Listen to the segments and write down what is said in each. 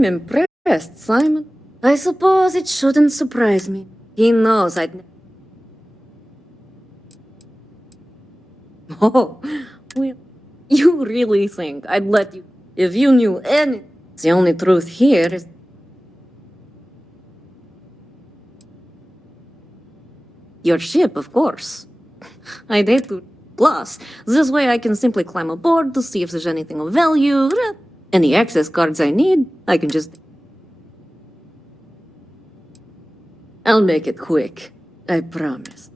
I'm impressed, Simon. I suppose it shouldn't surprise me. He knows I'd... Oh, well, you really think I'd let you... If you knew any... The only truth here is... Your ship, of course. I'd hate to... Plus, this way I can simply climb aboard to see if there's anything of value. Any access cards I need, I can just... I'll make it quick. I promise.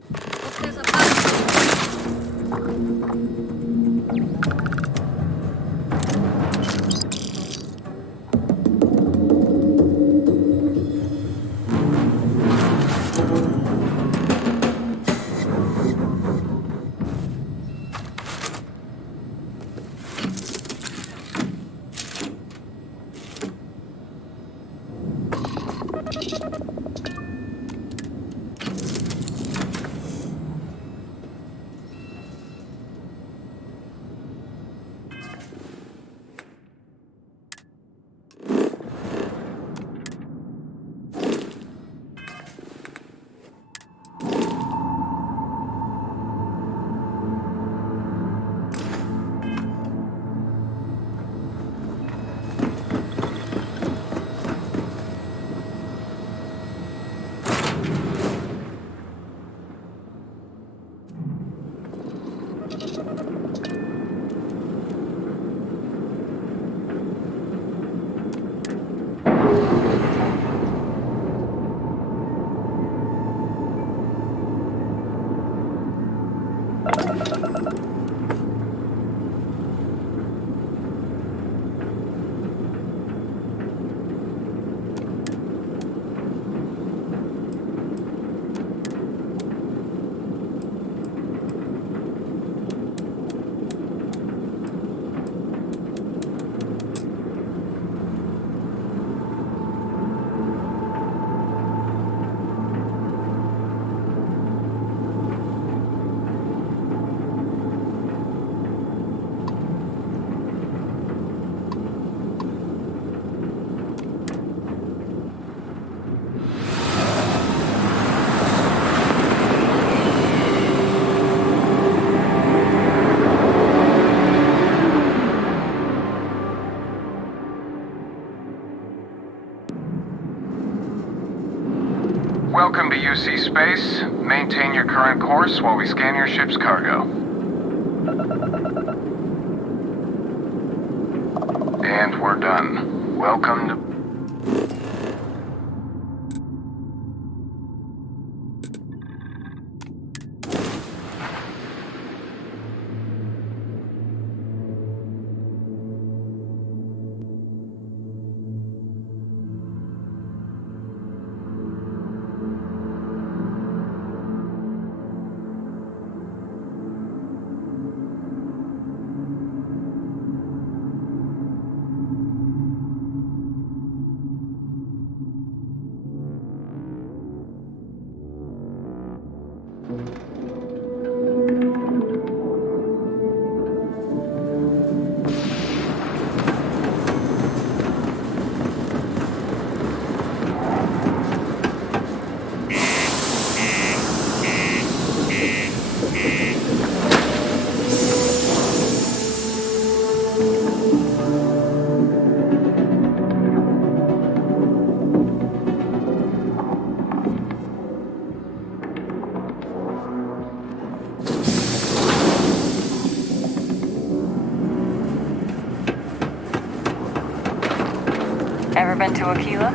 Welcome to UC Space. Maintain your current course while we scan your ship's cargo. And we're done. Welcome to... Ever been to Aquila?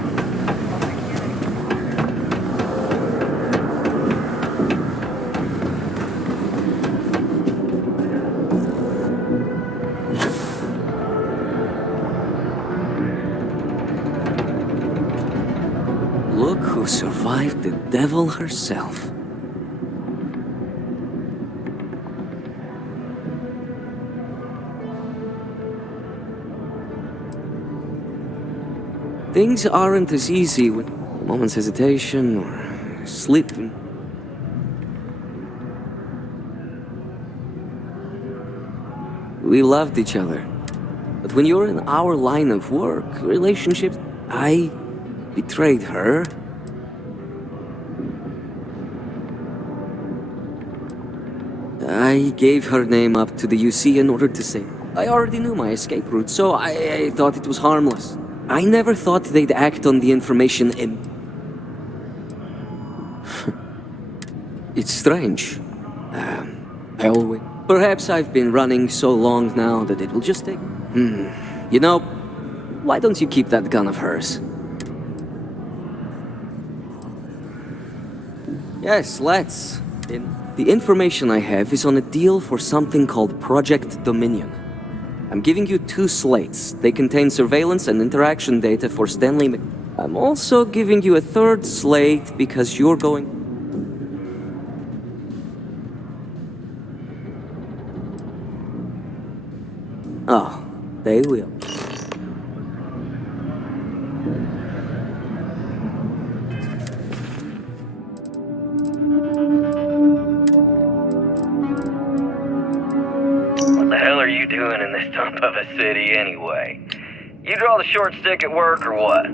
Look who survived the devil herself. Things aren't as easy with a moment's hesitation or slip. We loved each other. But when you're in our line of work, relationships I betrayed her. I gave her name up to the UC in order to save. I already knew my escape route, so I thought it was harmless. I never thought they'd act on the information in... It's strange. I always... Perhaps I've been running so long now that it will just take... You know, why don't you keep that gun of hers? Yes, let's. The information I have is on a deal for something called Project Dominion. I'm giving you 2 slates. They contain surveillance and interaction data for Stanley I'm also giving you a 3rd slate because you're going... Oh, they will. What the hell are you doing in this dump of a city anyway? You draw the short stick at work or what?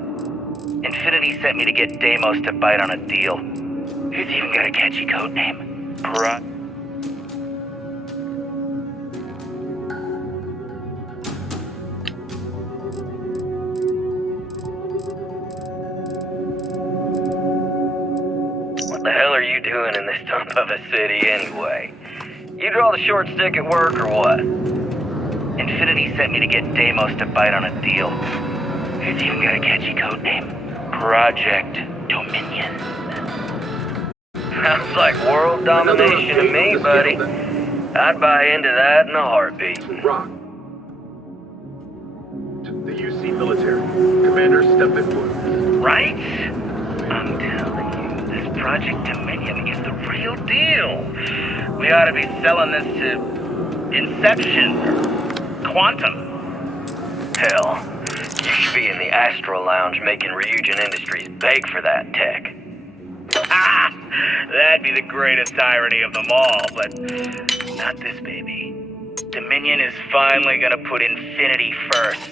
Infinity sent me to get Deimos to bite on a deal. Who's even got a catchy code name? What the hell are you doing in this dump of a city anyway? You draw the short stick at work or what? Infinity sent me to get Deimos to bite on a deal. Who's even got a catchy code name? Project Dominion. Sounds like world domination to me, buddy. I'd buy into that in a heartbeat. Rock. The UC military. Commander, step in for. Right? I'm telling you, this Project Dominion is the real deal. We ought to be selling this to Inception or Quantum. Hell, you should be in the Astro Lounge making Ryujin Industries beg for that tech. Ah! That'd be the greatest irony of them all, but not this baby. Dominion is finally gonna put Infinity first.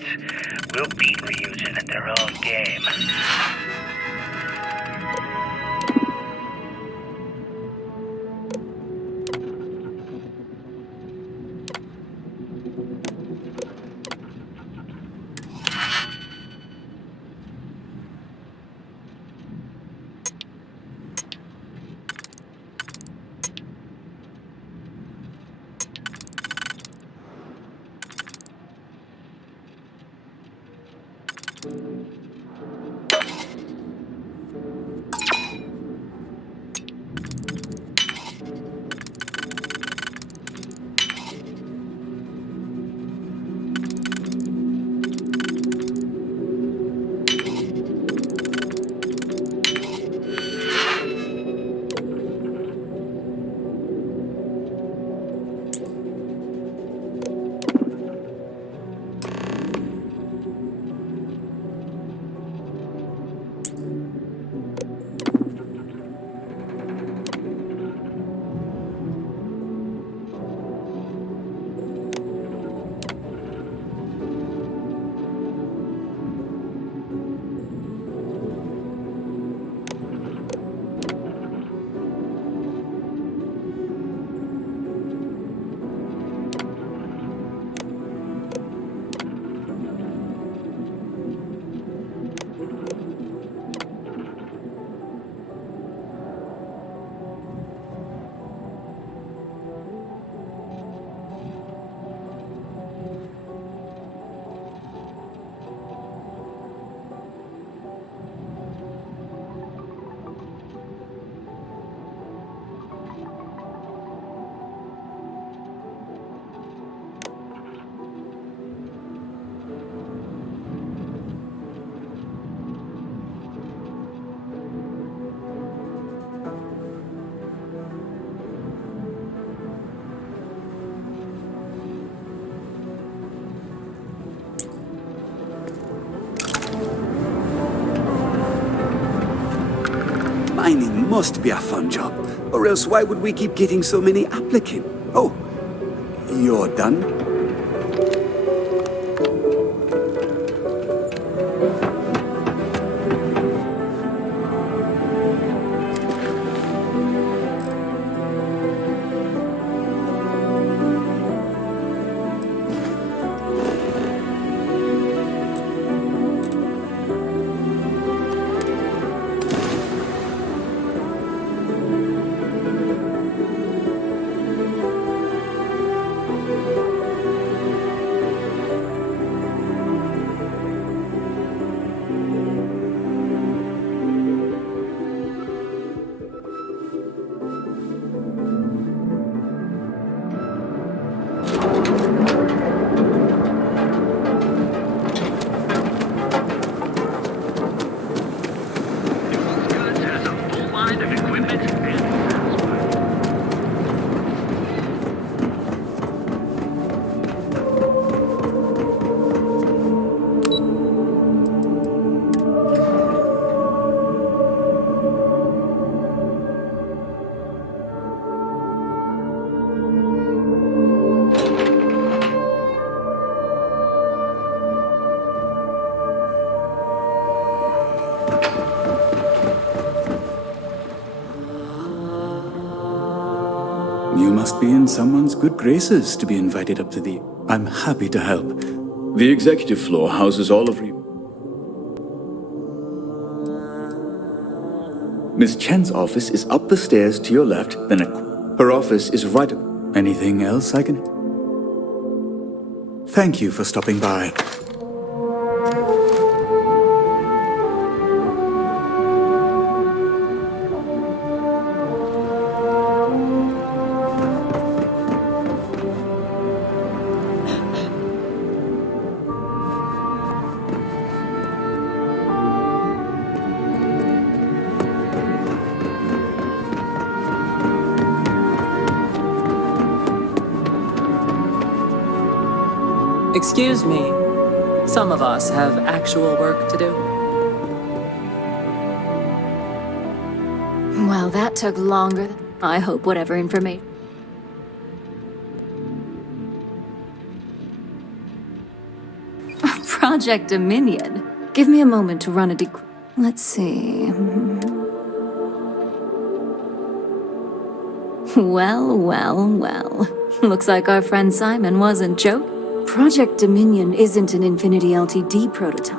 We'll beat Ryujin at their own game. Mining must be a fun job, or else why would we keep getting so many applicants? Oh, you're done? You must be in someone's good graces to be invited up to the... I'm happy to help. The executive floor houses all of you. Miss Chen's office is up the stairs to your left, then her office is right... Anything else I can... Thank you for stopping by. Excuse me. Some of us have actual work to do. Well, that took longer. I hope whatever information. Project Dominion. Give me a moment to run a Let's see. Well. Looks like our friend Simon wasn't joking. Project Dominion isn't an Infinity Ltd prototype.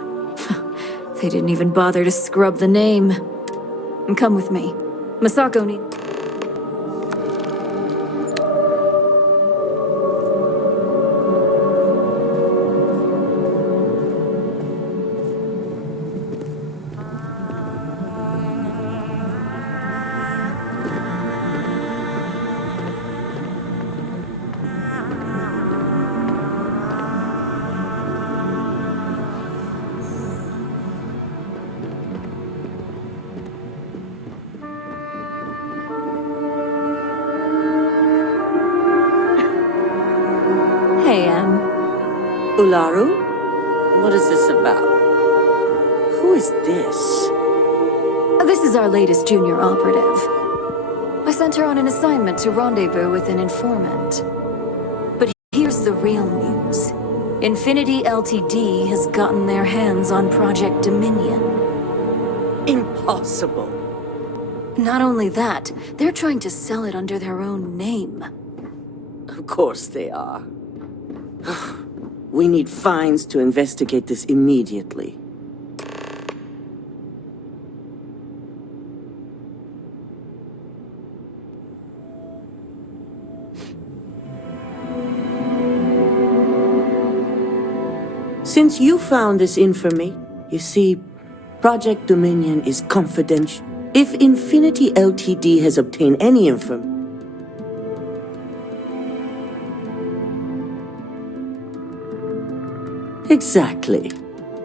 They didn't even bother to scrub the name. Come with me. Masako needs... Hey, Ularu? What is this about? Who is this? This is our latest junior operative. I sent her on an assignment to rendezvous with an informant. But here's the real news. Infinity Ltd has gotten their hands on Project Dominion. Impossible. Not only that, they're trying to sell it under their own name. Of course they are. We need fines to investigate this immediately. Since you found this information, you see, Project Dominion is confidential. If Infinity Ltd has obtained any information, exactly.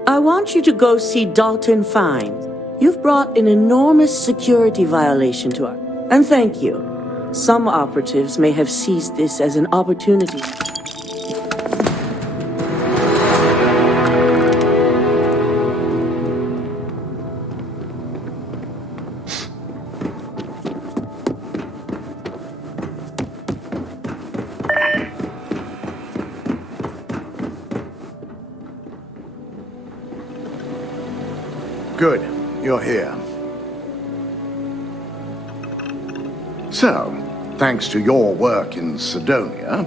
I want you to go see Dalton Fines. You've brought an enormous security violation to our... And thank you. Some operatives may have seized this as an opportunity. Good. You're here. So, thanks to your work in Sidonia,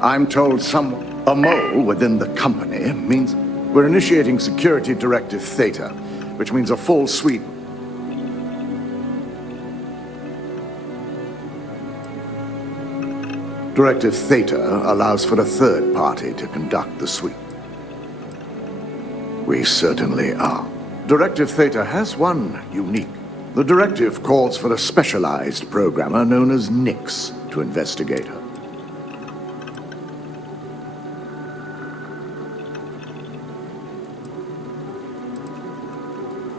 I'm told a mole within the company means we're initiating Security Directive Theta, which means a full sweep. Directive Theta allows for a third party to conduct the sweep. We certainly are. Directive Theta has one unique. The directive calls for a specialized programmer known as Nix to investigate her.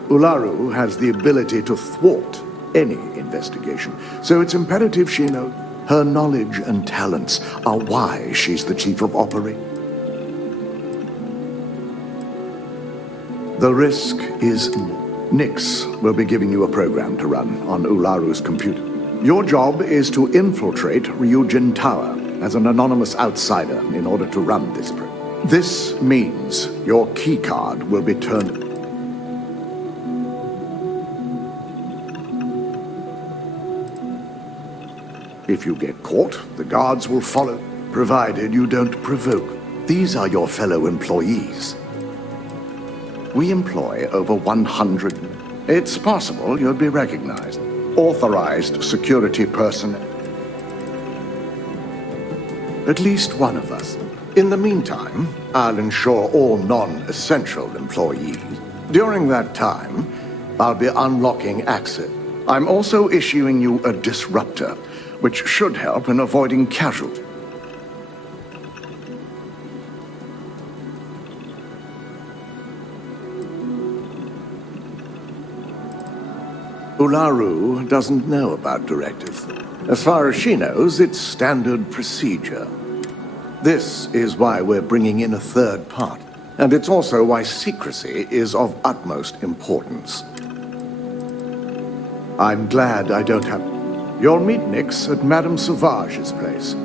Ularu has the ability to thwart any investigation, so it's imperative she knows her knowledge and talents are why she's the chief of operations. The risk is Nix will be giving you a program to run on Ularu's computer. Your job is to infiltrate Ryujin Tower as an anonymous outsider in order to run this program. This means your keycard will be turned... If you get caught, the guards will follow, provided you don't provoke. These are your fellow employees. We employ over 100. It's possible you'll be recognized. Authorized security personnel. At least one of us. In the meantime, I'll ensure all non-essential employees. During that time, I'll be unlocking access. I'm also issuing you a disruptor, which should help in avoiding casualties. Ularu doesn't know about directives. As far as she knows, it's standard procedure. This is why we're bringing in a third part, and it's also why secrecy is of utmost importance. I'm glad I don't have... You'll meet Nix at Madame Sauvage's place.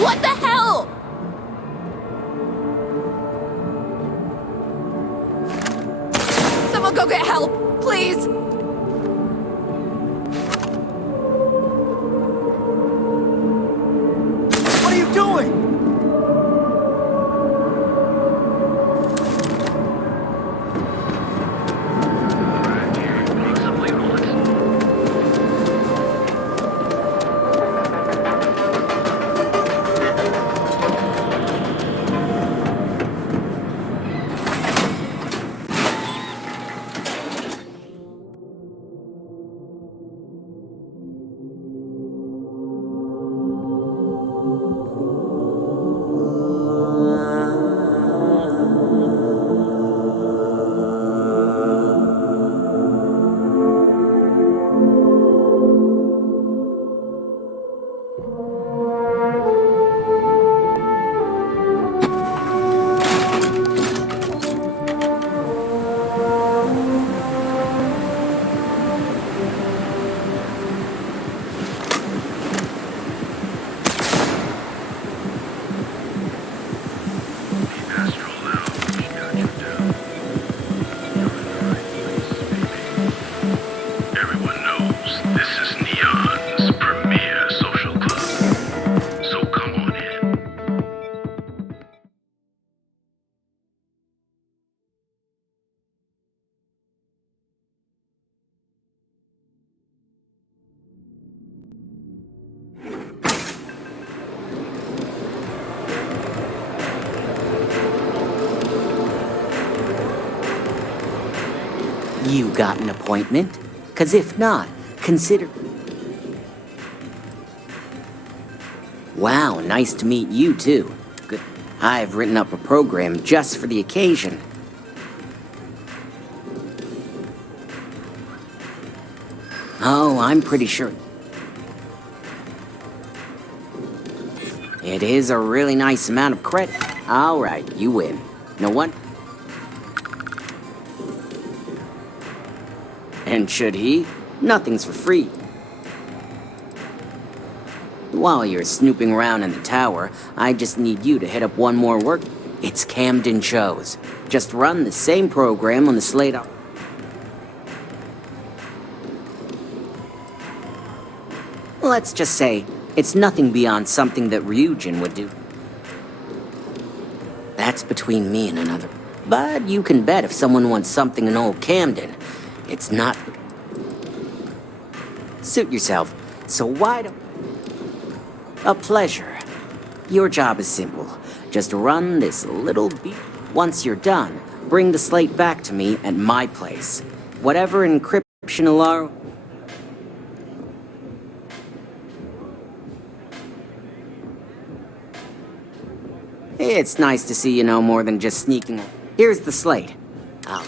What the hell? Someone go get help, please! What are you doing? You got an appointment? 'Cause if not, consider... Wow, nice to meet you too. Good. I've written up a program just for the occasion. Oh, I'm pretty sure... It is a really nice amount of credit. Alright, you win. Know what? And should he? Nothing's for free. While you're snooping around in the tower, I just need you to hit up one more work. It's Camden Shows. Just run the same program on the slate up. Let's just say, it's nothing beyond something that Ryujin would do. That's between me and another. But you can bet if someone wants something in old Camden, it's not... Suit yourself, so why don't... A pleasure. Your job is simple. Just run this little beat. Once you're done, bring the slate back to me at my place. Whatever encryption alarm... It's nice to see you know more than just sneaking. Here's the slate. Oh.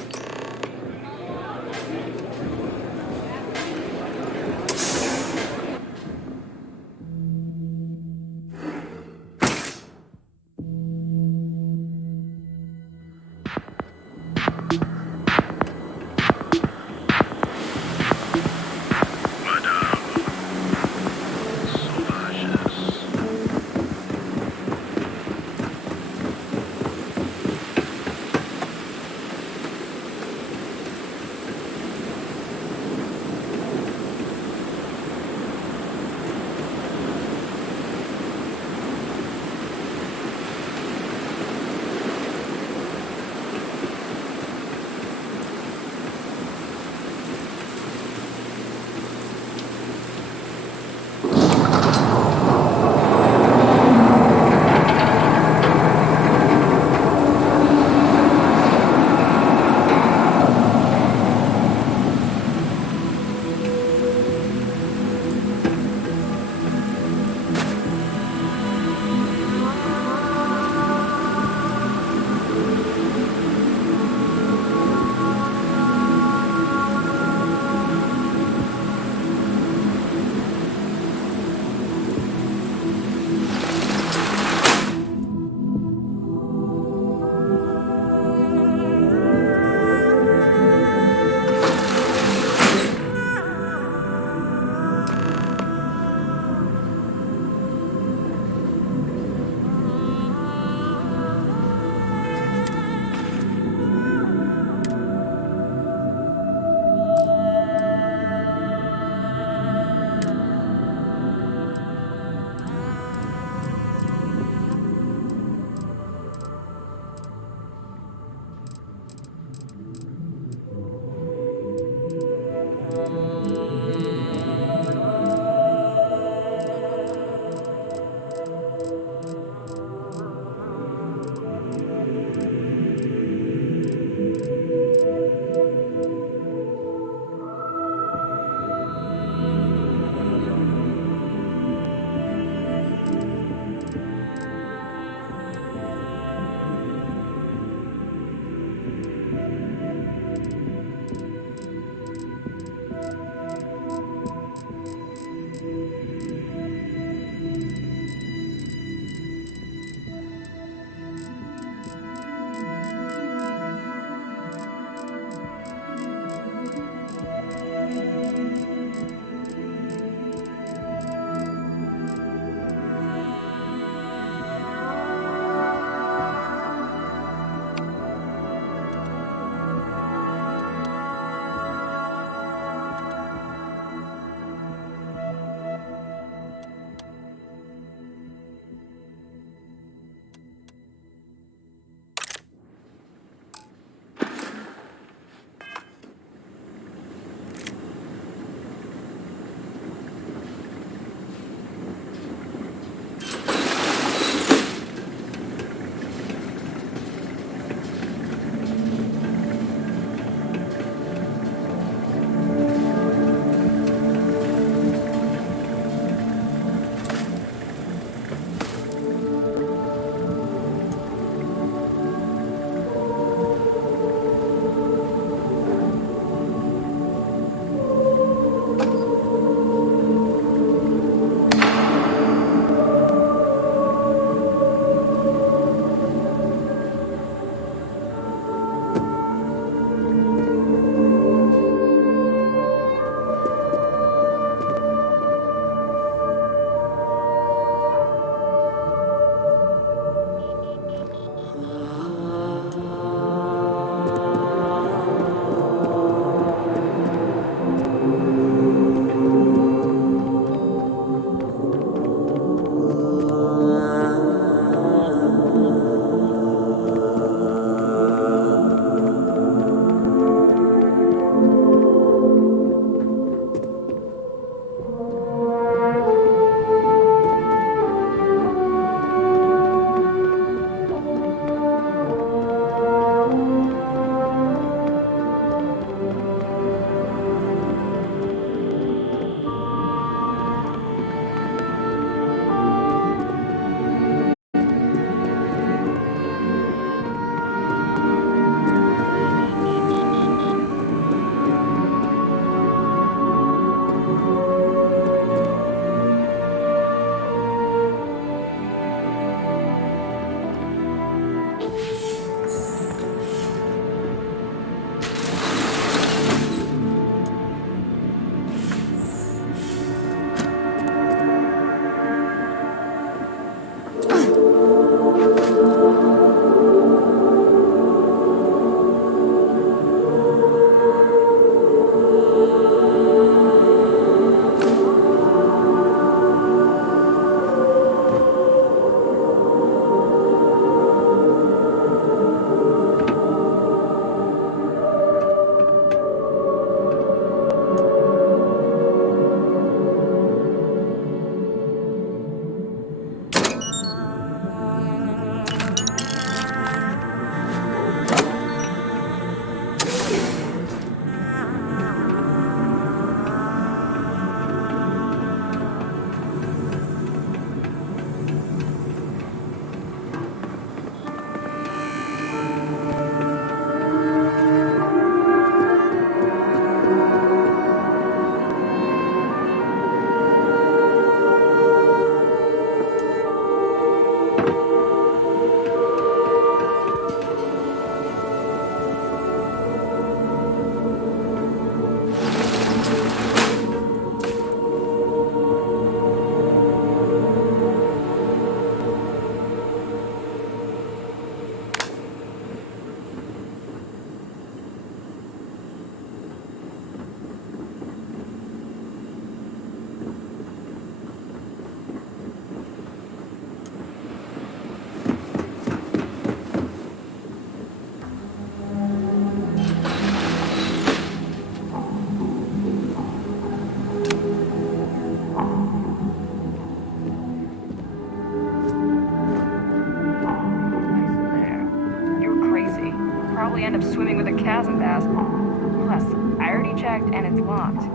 probably end up swimming with a chasm bass. Plus, I already checked and it's locked.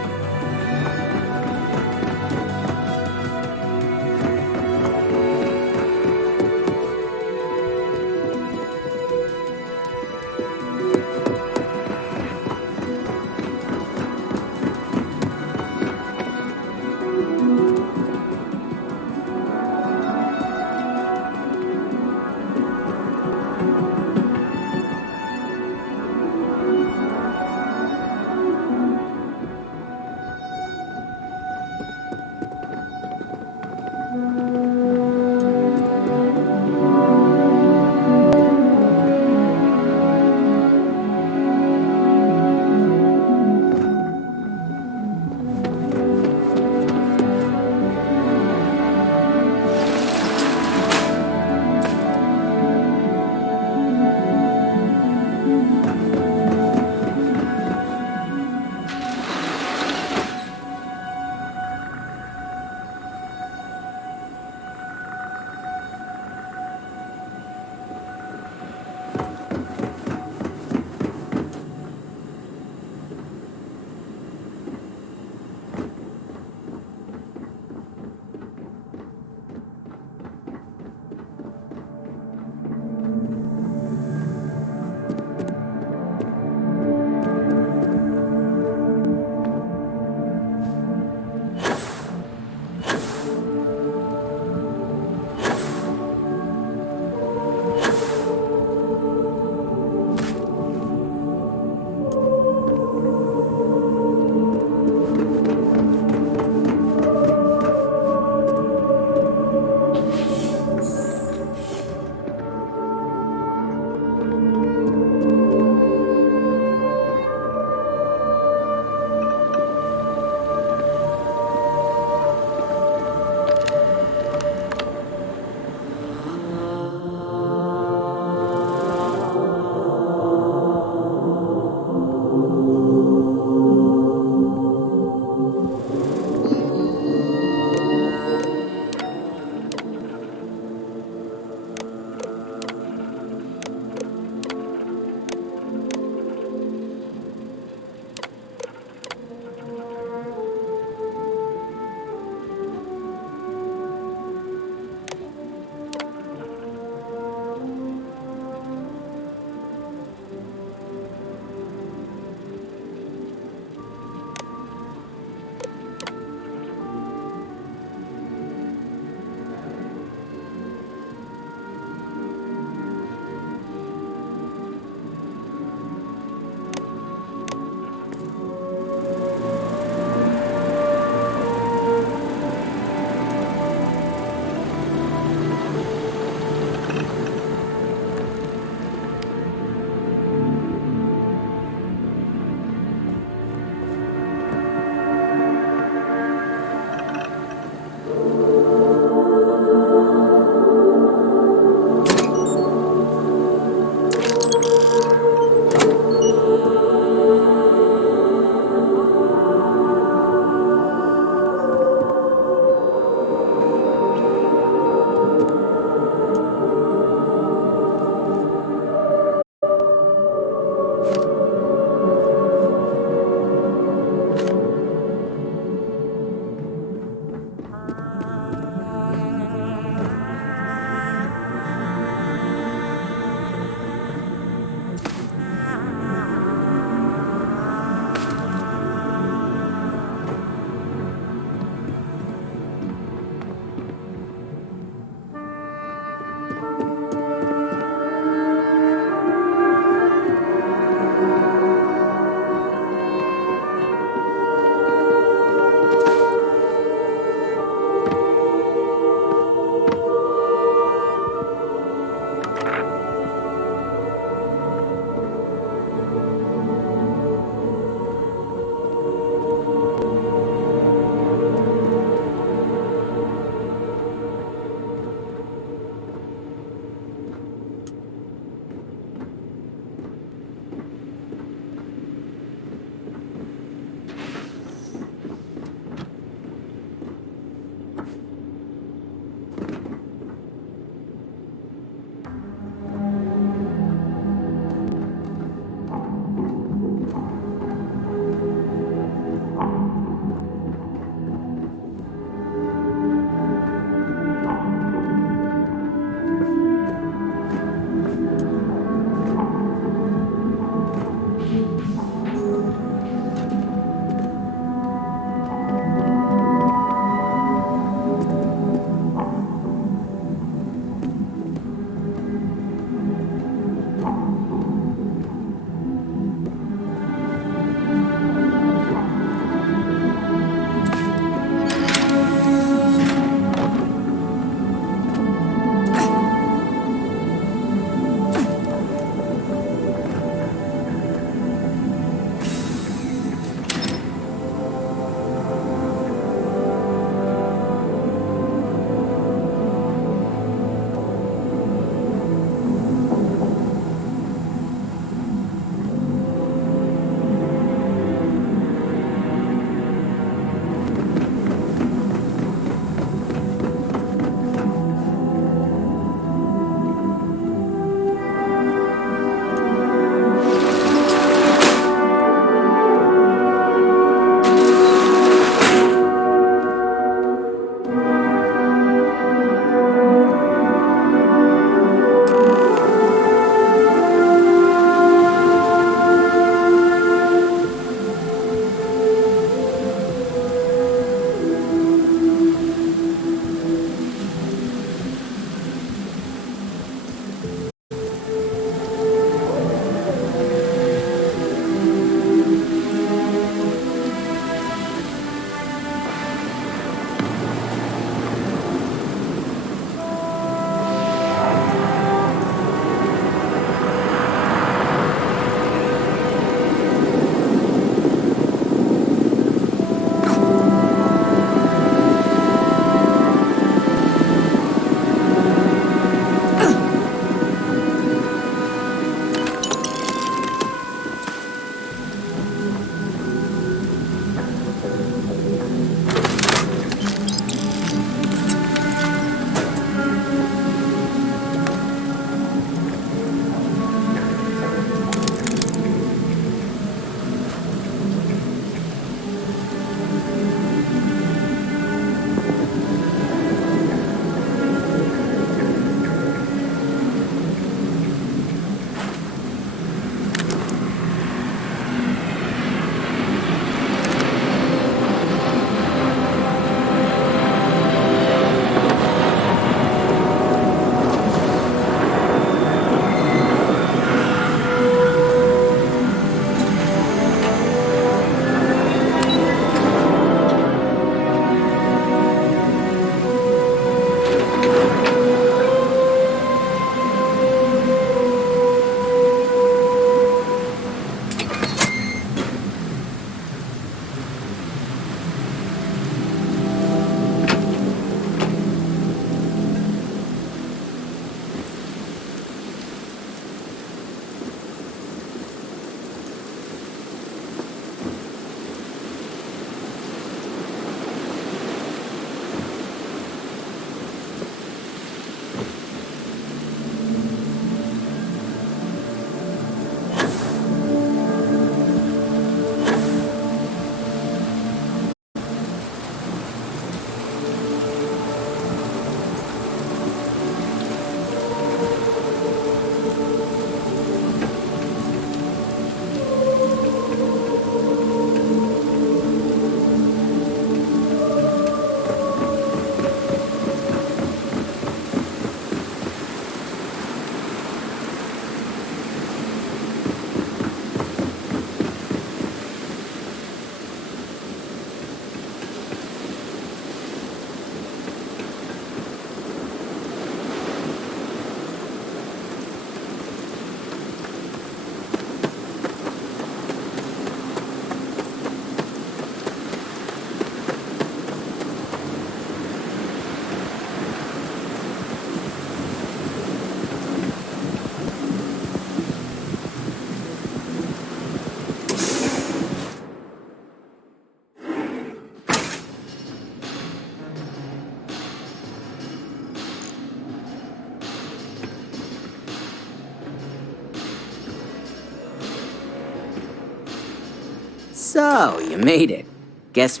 So, you made it. Guess...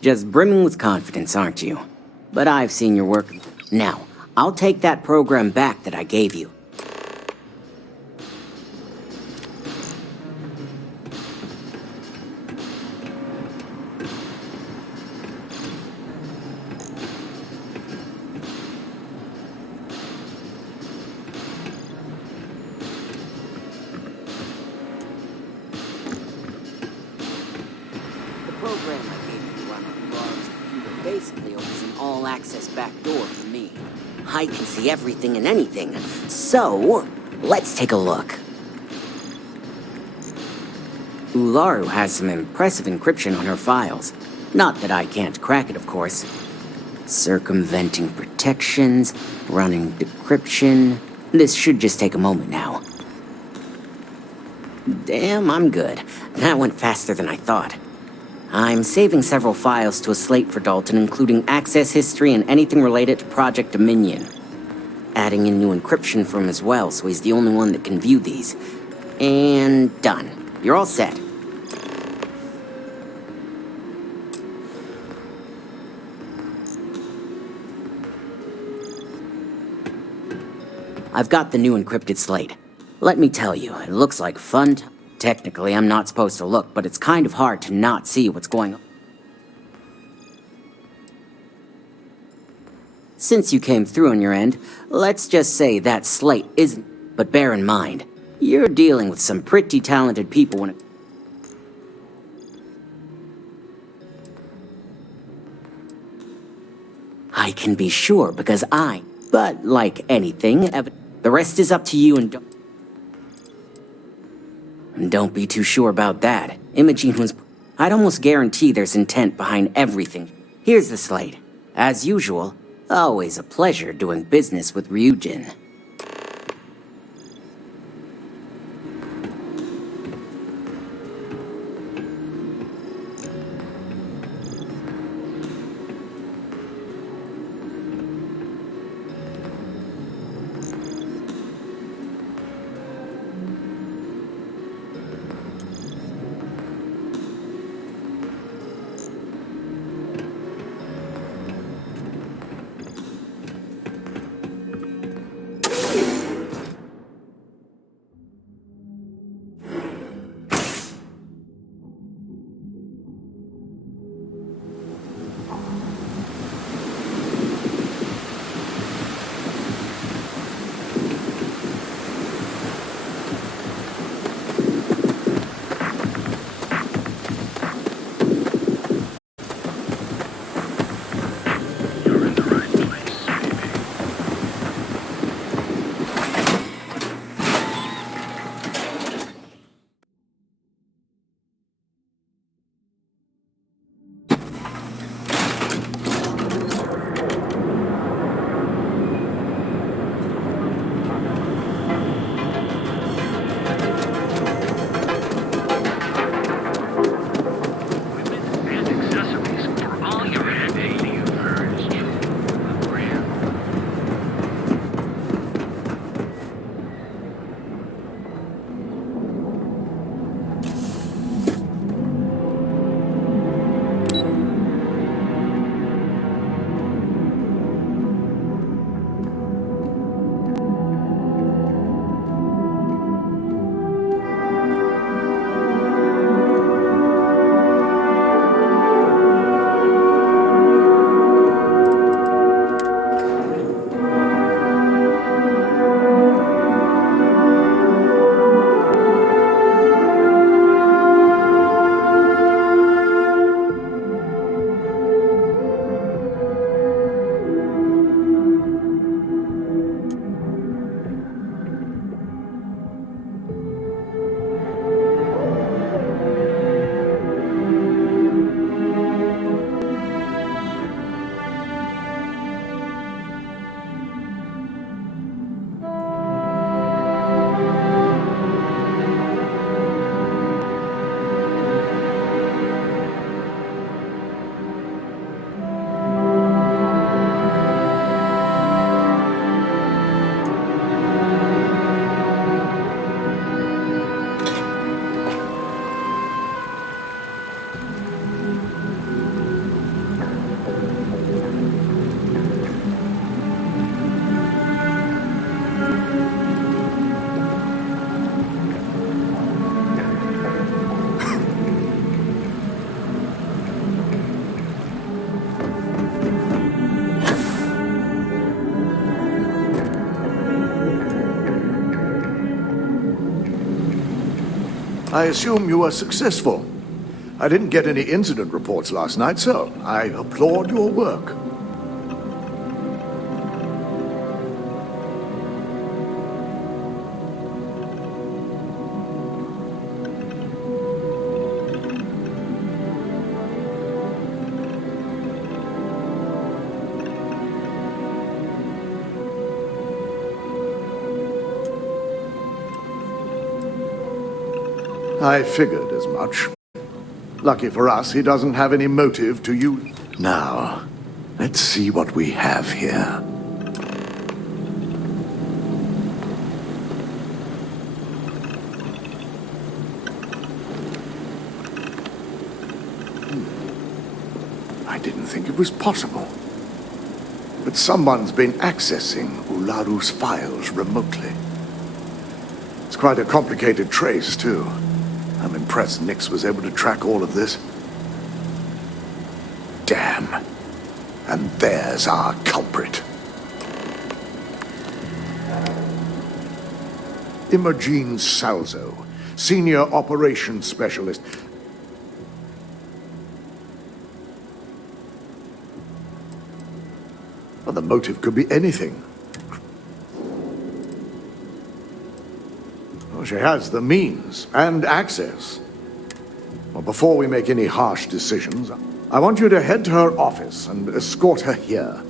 Just brimming with confidence, aren't you? But I've seen your work. Now, I'll take that program back that I gave you. The program I gave you to run on Ular's computer basically opens an all-access back door for me. I can see everything and anything, so let's take a look. Ularu has some impressive encryption on her files. Not that I can't crack it, of course. Circumventing protections, running decryption. This should just take a moment now. Damn, I'm good. That went faster than I thought. I'm saving several files to a slate for Dalton, including access history and anything related to Project Dominion. Adding in new encryption for him as well, so he's the only one that can view these. And done. You're all set. I've got the new encrypted slate. Let me tell you, it looks like fun. Technically, I'm not supposed to look, but it's kind of hard to not see what's going on. Since you came through on your end, let's just say that slate isn't. But bear in mind, you're dealing with some pretty talented people when it... I can be sure because But like anything, the rest is up to you and don't be too sure about that. Imogene was... I'd almost guarantee there's intent behind everything. Here's the slate. As usual, always a pleasure doing business with Ryujin. I assume you were successful. I didn't get any incident reports last night, so I applaud your work. I figured as much. Lucky for us, he doesn't have any motive to use. Now, let's see what we have here. I didn't think it was possible. But someone's been accessing Ularu's files remotely. It's quite a complicated trace, too. I'm impressed Nix was able to track all of this. Damn. And there's our culprit. Imogene Salzo, Senior Operations Specialist. Well, the motive could be anything. Well, she has the means and access. Well, before we make any harsh decisions, I want you to head to her office and escort her here.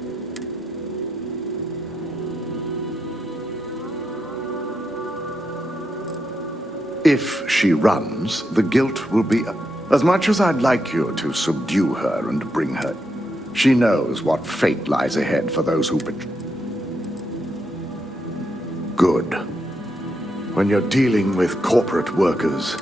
If she runs, the guilt will be... As much as I'd like you to subdue her and bring her, she knows what fate lies ahead for those who betray. Good. When you're dealing with corporate workers...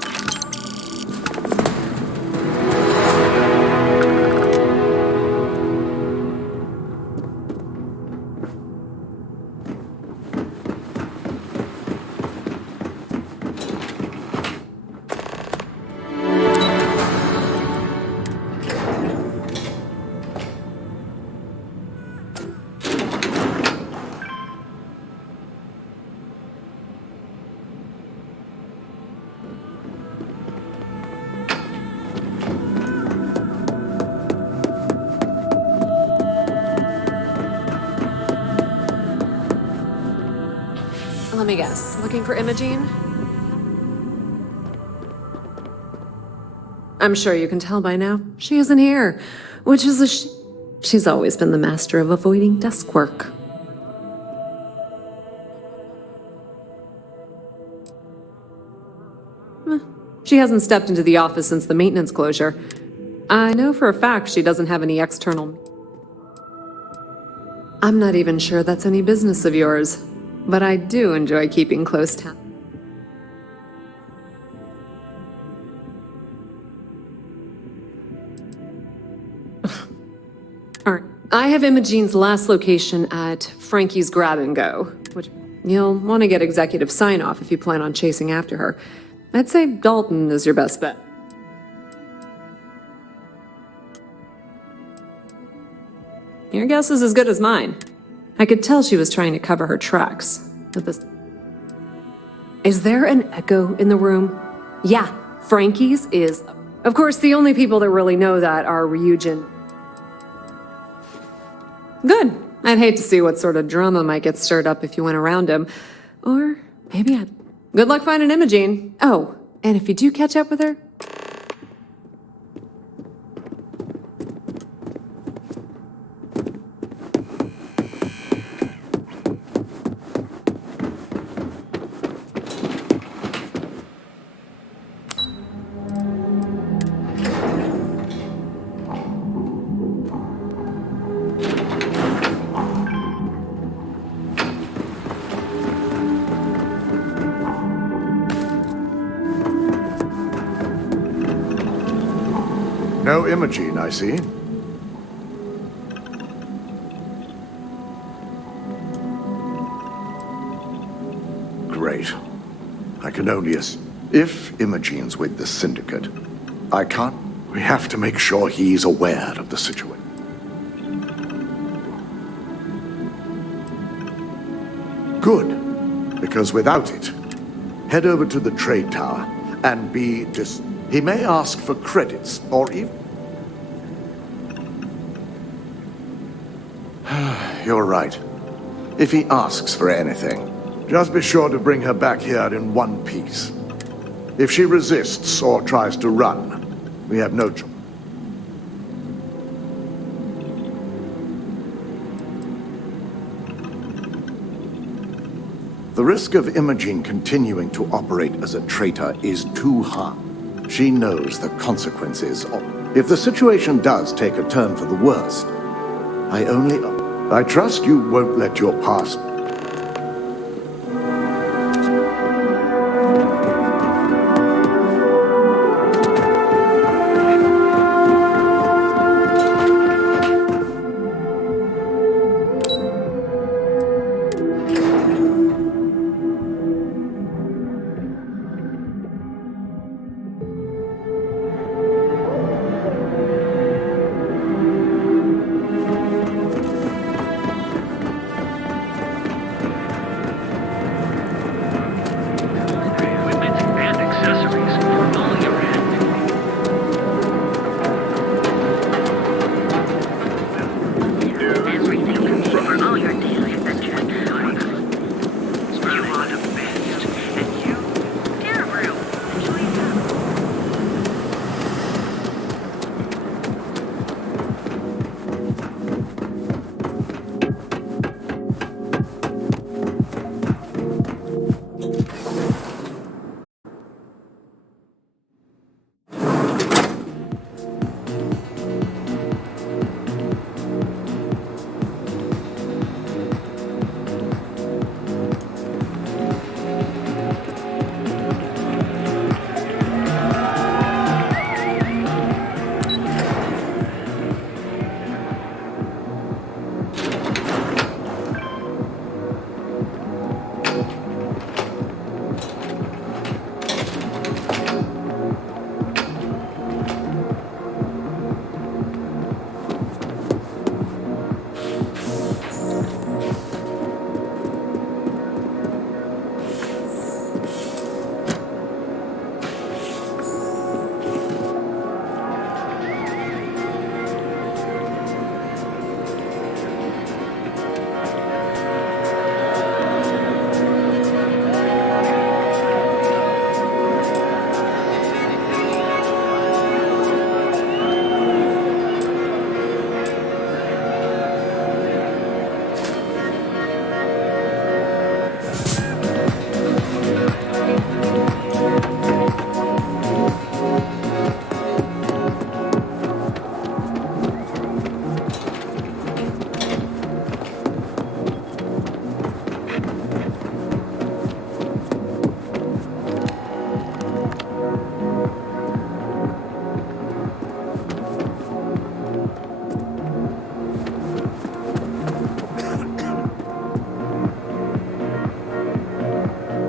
Let me guess. Looking for Imogene? I'm sure you can tell by now. She isn't here, which is she's always been the master of avoiding desk work. She hasn't stepped into the office since the maintenance closure. I know for a fact she doesn't have any external... I'm not even sure that's any business of yours. But I do enjoy keeping close tabs. Alright, I have Imogene's last location at Frankie's Grab and Go, which you'll want to get executive sign-off if you plan on chasing after her. I'd say Dalton is your best bet. Your guess is as good as mine. I could tell she was trying to cover her tracks. With this... Is there an echo in the room? Yeah, Frankie's is... Of course, the only people that really know that are Ryujin. Good. I'd hate to see what sort of drama might get stirred up if you went around him. Or maybe I'd... Good luck finding Imogene. Oh, and if you do catch up with her... No Imogene, I see. Great. I can only if Imogene's with the Syndicate, I can't... We have to make sure he's aware of the situation. Good. Because without it, head over to the trade tower and be He may ask for credits, or even... You're right. If he asks for anything, just be sure to bring her back here in one piece. If she resists or tries to run, we have no choice. The risk of Imogene continuing to operate as a traitor is too high. She knows the consequences of... If the situation does take a turn for the worst, I trust you won't let your past...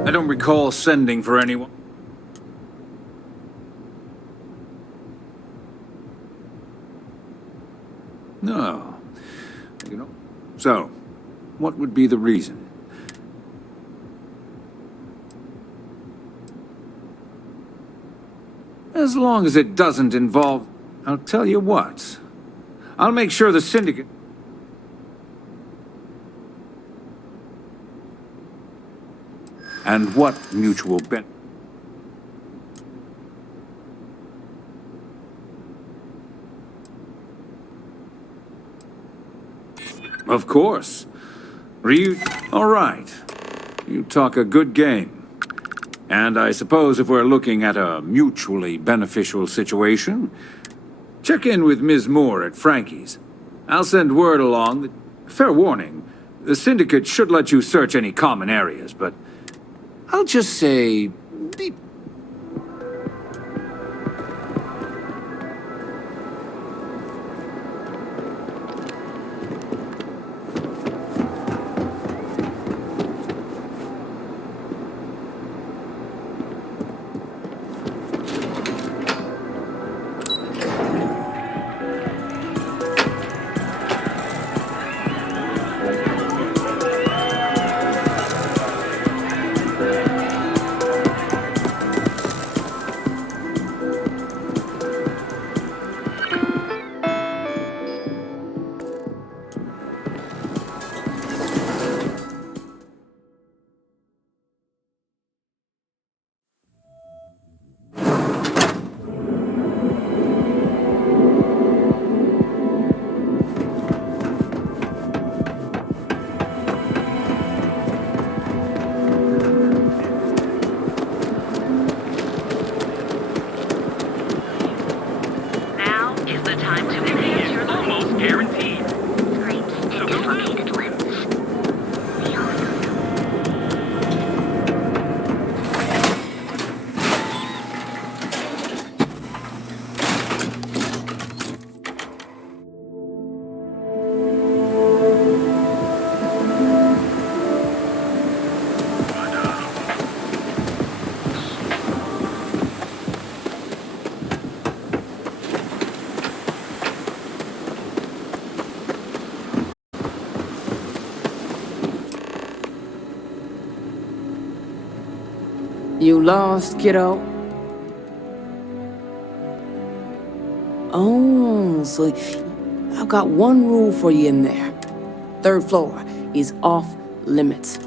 I don't recall sending for anyone. No. So, what would be the reason? As long as it doesn't involve... I'll tell you what. I'll make sure the syndicate... And what mutual benefit? Of course. All right. You talk a good game. And I suppose if we're looking at a mutually beneficial situation, check in with Ms. Moore at Frankie's. I'll send word along that... Fair warning, the Syndicate should let you search any common areas, but... I'll just say... You lost, kiddo? Oh, so I've got one rule for you in there. Third floor is off limits.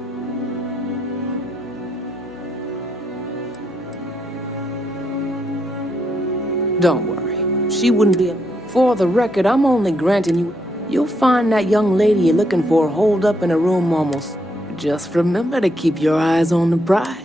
Don't worry, she wouldn't be. For the record, I'm only granting you. You'll find that young lady you're looking for holed up in a room almost. Just remember to keep your eyes on the prize.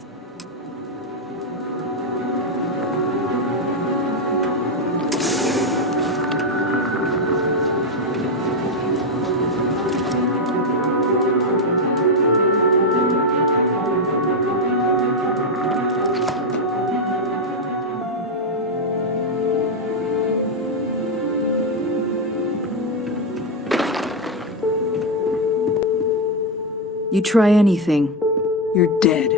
You try anything, you're dead.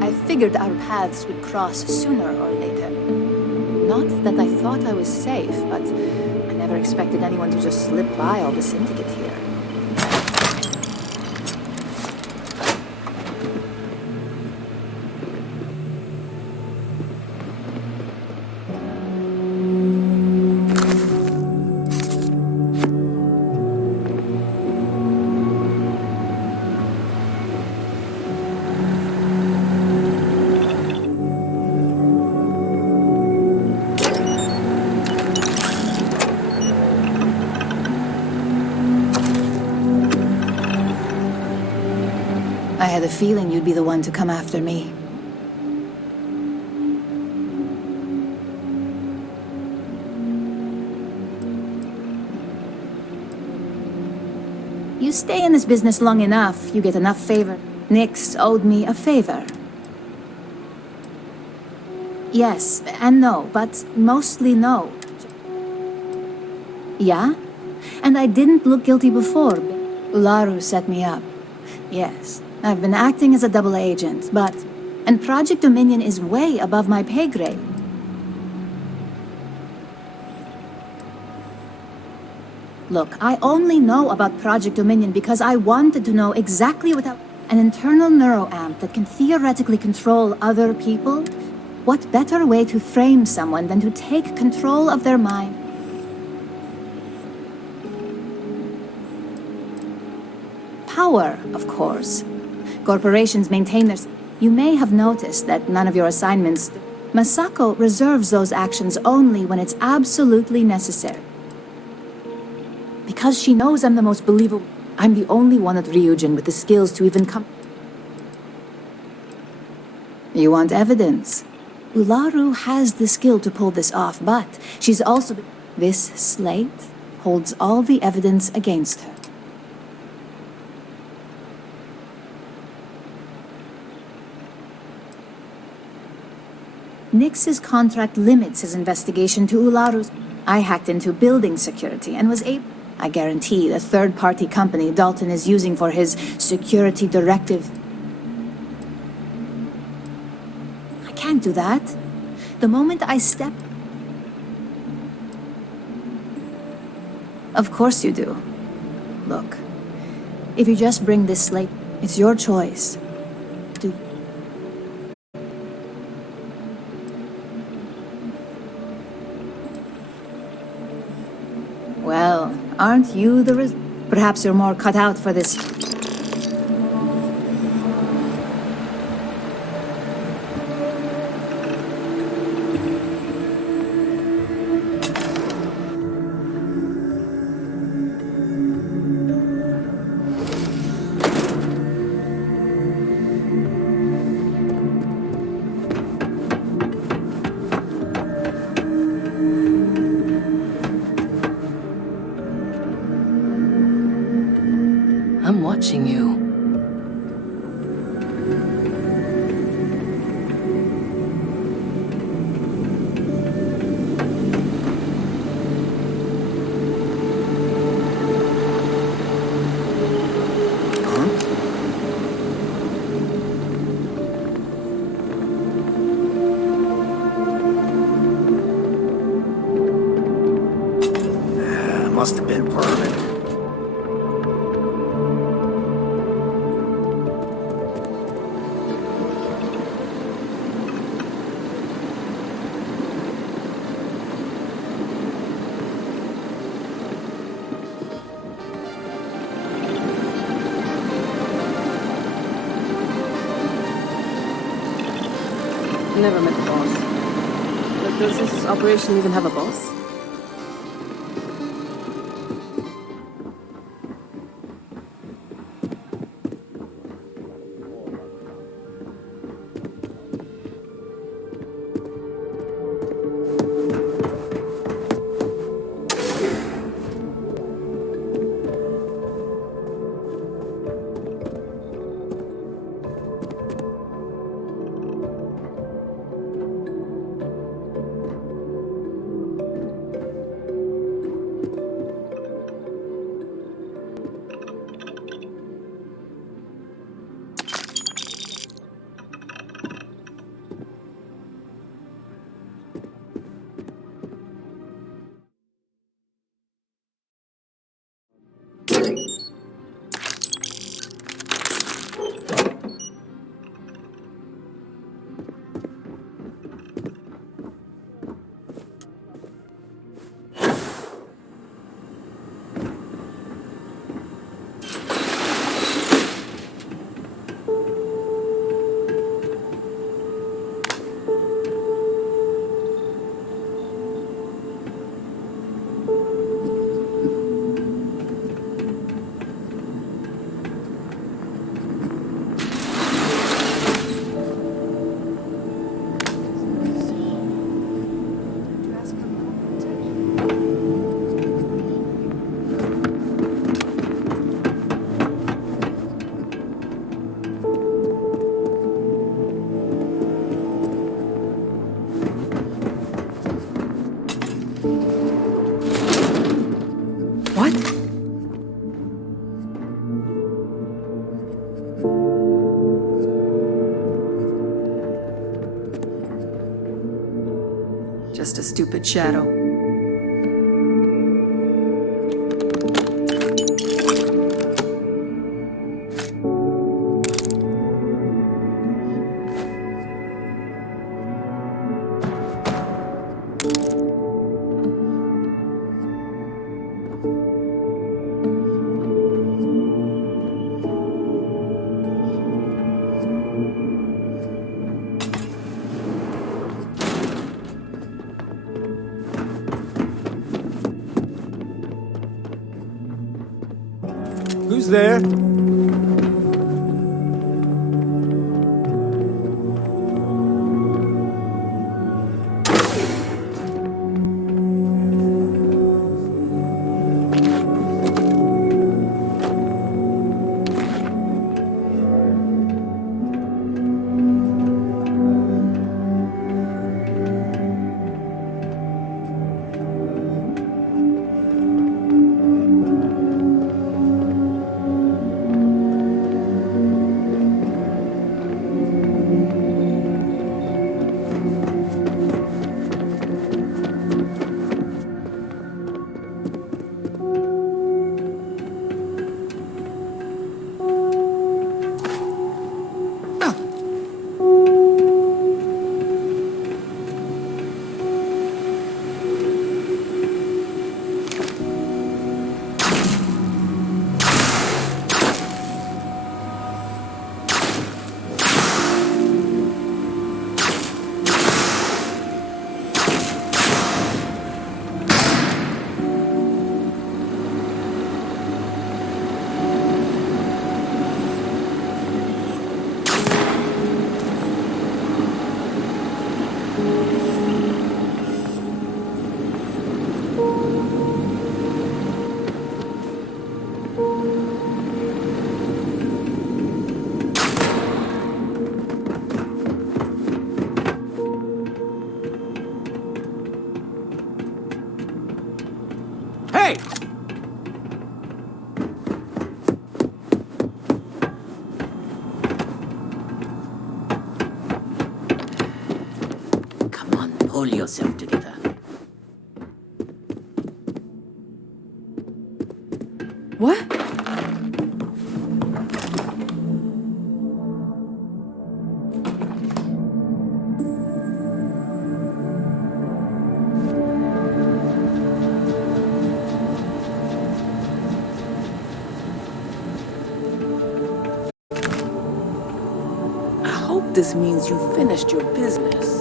I figured our paths would cross sooner or later. Not that I thought I was safe, but I never expected anyone to just slip by all the syndicate here. I had a feeling you'd be the one to come after me. You stay in this business long enough, you get enough favor. Nyx owed me a favor. Yes and no, but mostly no. Yeah? And I didn't look guilty before. Ularu set me up. Yes. I've been acting as a double agent, but... And Project Dominion is way above my pay grade. Look, I only know about Project Dominion because I wanted to know exactly what... An internal neuroamp that can theoretically control other people? What better way to frame someone than to take control of their mind? Power, of course. Corporations maintain their... You may have noticed that none of your assignments... Masako reserves those actions only when it's absolutely necessary. Because she knows I'm the most believable... I'm the only one at Ryujin with the skills to even come... You want evidence? Ularu has the skill to pull this off, but she's also... This slate holds all the evidence against her. Nyx's contract limits his investigation to Ularu's. I hacked into building security and was able... I guarantee the third-party company Dalton is using for his security directive... I can't do that. The moment I step... Of course you do. Look, if you just bring this slate, it's your choice. Well, aren't you the Perhaps you're more cut out for this. I'm watching you. Must have been vermin. Never met the boss. But does this operation even have a boss? Just a stupid shadow. Who's there? Pull yourself together. What? I hope this means you finished your business.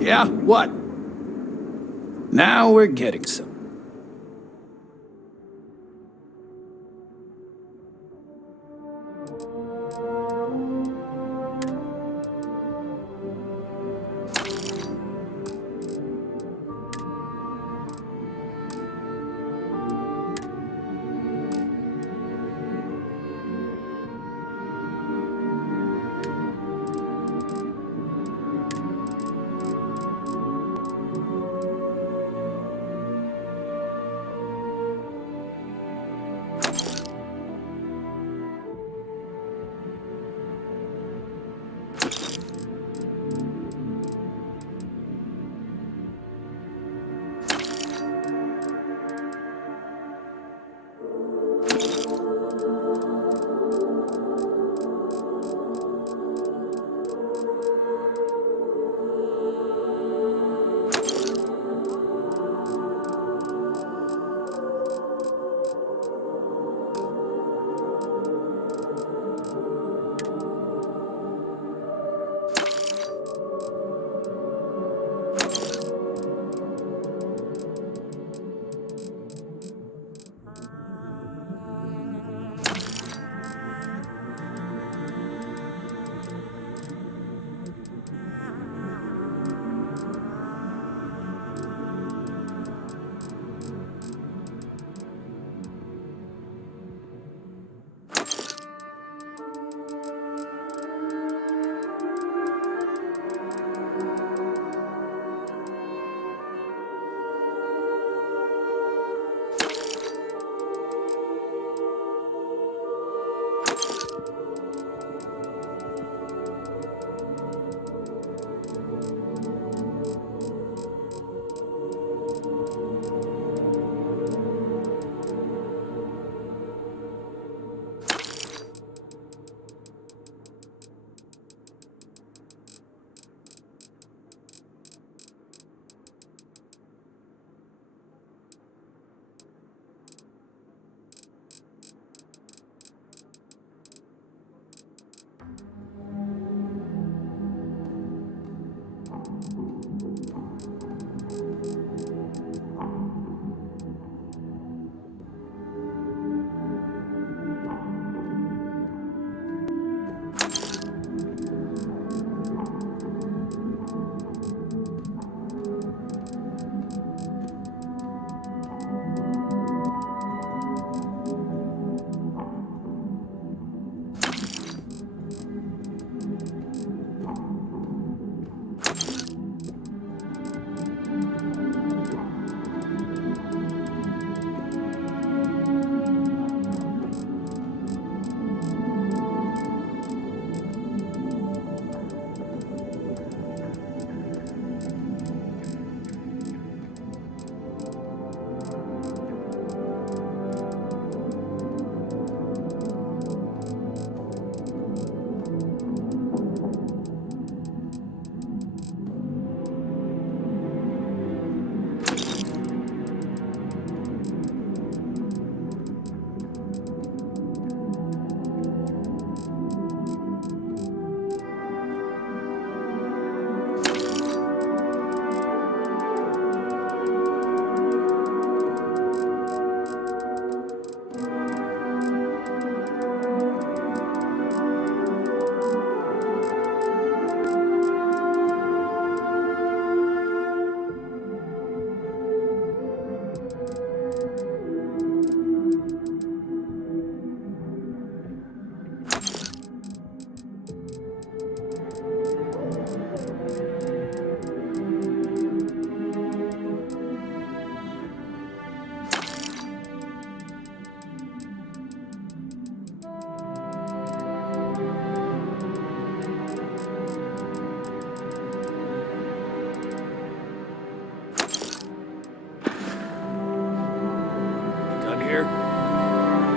Yeah, what? Now we're getting some.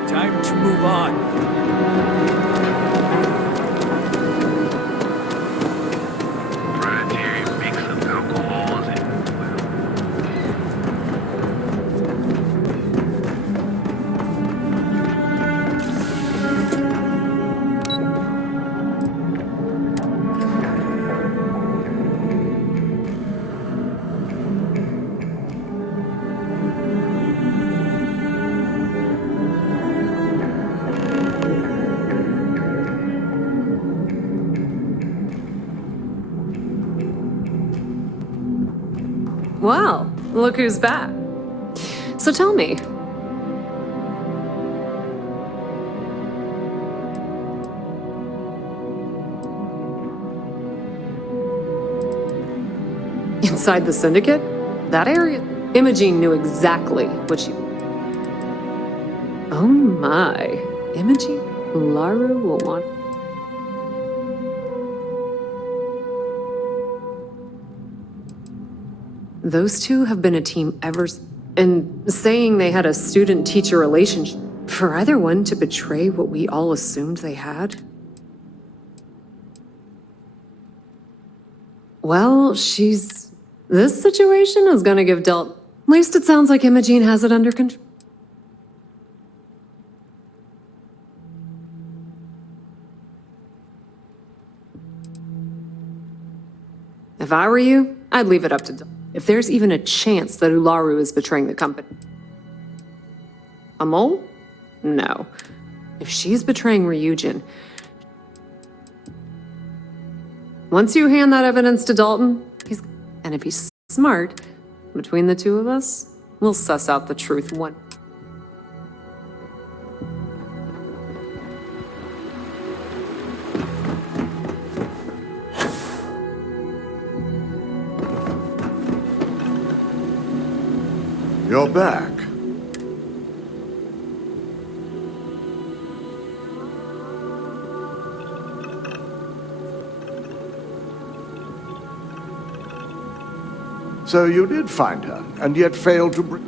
Time to move on. Proprietary mix of alcohols and Wow, look who's back. So tell me, inside the Syndicate? That area? Imogene knew exactly what she... Oh my. Imogene? Ularu will want... Those two have been a team and saying they had a student-teacher relationship, for either one to betray what we all assumed they had? Well, this situation is gonna give At least it sounds like Imogene has it under control. If I were you, I'd leave it up to if there's even a chance that Ularu is betraying the company. A mole? No. If she's betraying Ryujin, once you hand that evidence to Dalton, and if he's smart, between the two of us, we'll suss out the truth one. You're back. So you did find her, and yet failed to bring...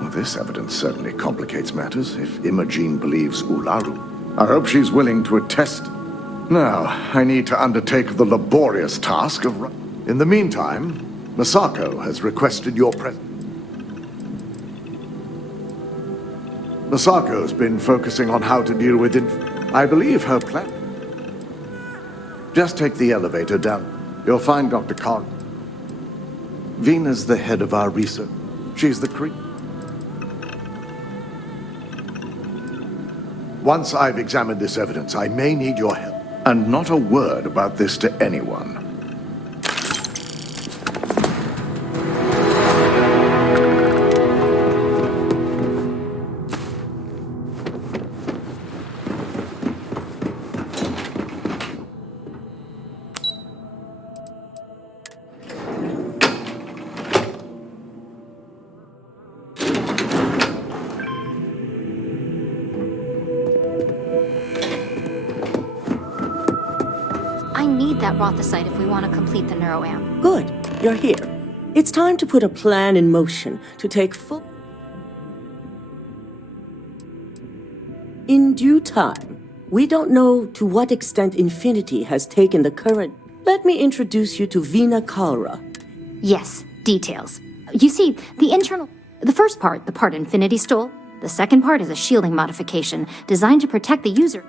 Well, this evidence certainly complicates matters, if Imogene believes Ularu. I hope she's willing to attest. Now, I need to undertake the laborious task of... In the meantime, Masako has requested your presence. Masako's been focusing on how to deal with it. I believe her plan... Just take the elevator down. You'll find Dr. Carr. Vina's the head of our research. She's the Once I've examined this evidence, I may need your help. And not a word about this to anyone. That Rothosite if we want to complete the neuroamp. Good, you're here. It's time to put a plan in motion to take full... In due time. We don't know to what extent Infinity has taken the current... Let me introduce you to Vina Kalra. Yes, details. You see, the first part, the part Infinity stole, the second part is a shielding modification designed to protect the user.